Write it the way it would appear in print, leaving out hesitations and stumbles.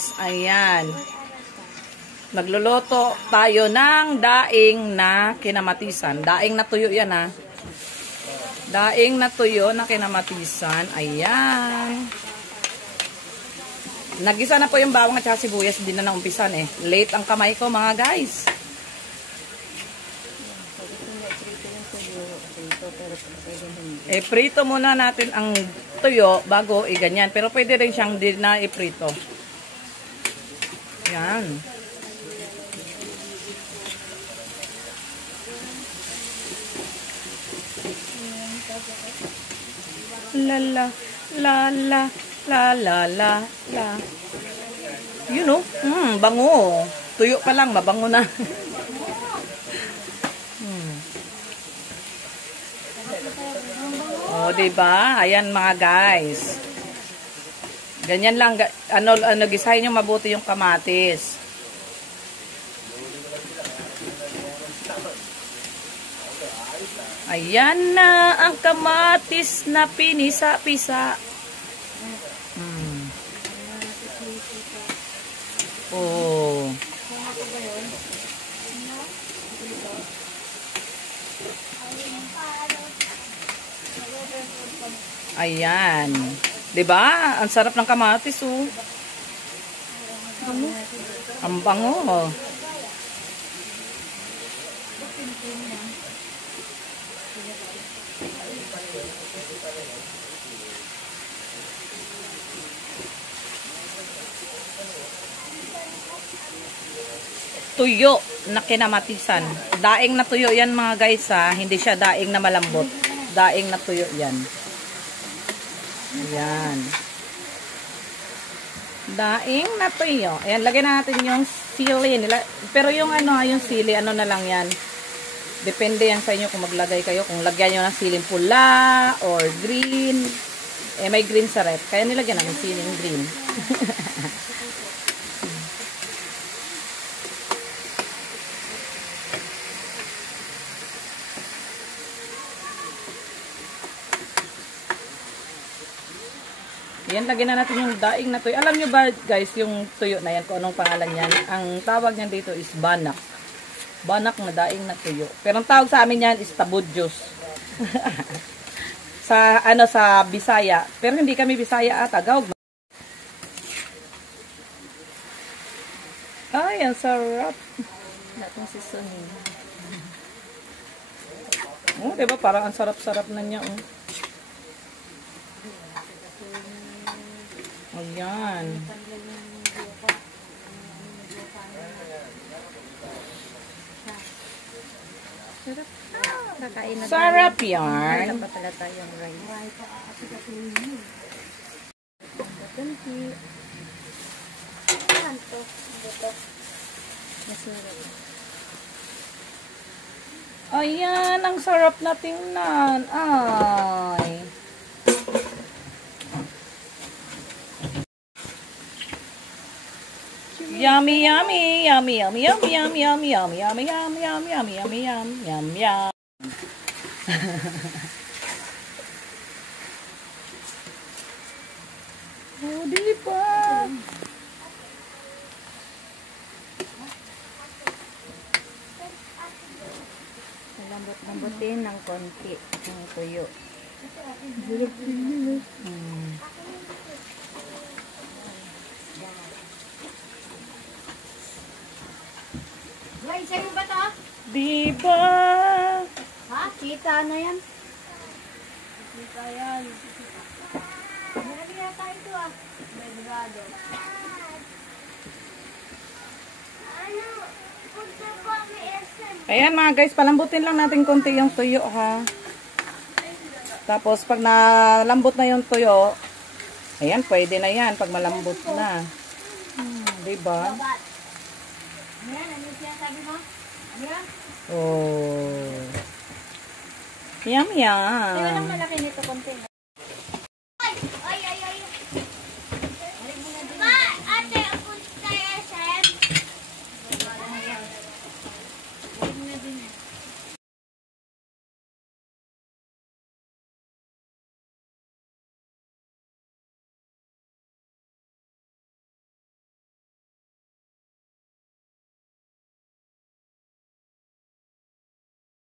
guys. Ayan. Magluluto tayo ng daing na kinamatisan. Daing na tuyo yan ha. Daing na tuyo na kinamatisan. Ayan. Nagisa na po yung bawang at saka sibuyas. Hindi na naumpisan eh. Late ang kamay ko mga guys. Prito muna natin ang tuyo bago ganyan. Pero pwede rin siyang din na iprito. Yan. La la la la la la la la. You know, bango. Tuyo pa lang, mabango na. Oh, diba? Ayan mga guys. Ganyan lang, gisahin nyo mabuti yung kamatis. Ayan na ang kamatis na pinisa-pisa. Oh. Ayan. 'Di ba? Ang sarap ng kamatis, oh. Ang bango. Tuyo na kinamatisan. Daing na tuyo yan mga guys ha. Hindi siya daing na malambot. Daing na tuyo yan. Ayan. Daing na tuyo. Ayan, lagyan natin yung sili. Pero yung yung sili, na lang yan. Depende yan sa inyo kung maglagay kayo. Kung lagyan nyo ng siling pula or green. May green sa rep. Kaya nilagyan namin siling green. Yan, lagyan na natin yung daing na tuyo. Alam nyo ba guys, yung tuyo na yan, kung anong pangalan yan? Ang tawag niyan dito is banak. Banak na daing na tuyo. Pero ang tawag sa amin yan is tabudyos. sa Bisaya. Pero hindi kami Bisaya Tagaw. Ay, ang sarap. Natong seasoning. Oh, diba? Parang ang sarap-sarap na niya, oh. Ayan. Sarap yan. Sarap pala tayong rice. Ayan, ang sarap na tingnan. Ay. Yummy, yummy, yummy, yummy, yummy, yummy, yummy, yummy, yummy, yummy, yummy, yummy, yummy, yummy, yummy, yum. Oh, diba? Lambot-lambutin ng konti ng tuyo. Sa'yo ba ito? Diba? Ha? Kita na yan? Kita yan. Marami yata ito ah. Medrado. Ayan mga guys, palambutin lang natin konti yung tuyo ha. Tapos pag nalambot na yung tuyo, ayan, pwede na yan pag malambot na. Diba? Ayan, ano siya sabi mo? Ayan. Oh. Yum, yum. Kaya lang malaki nito konti.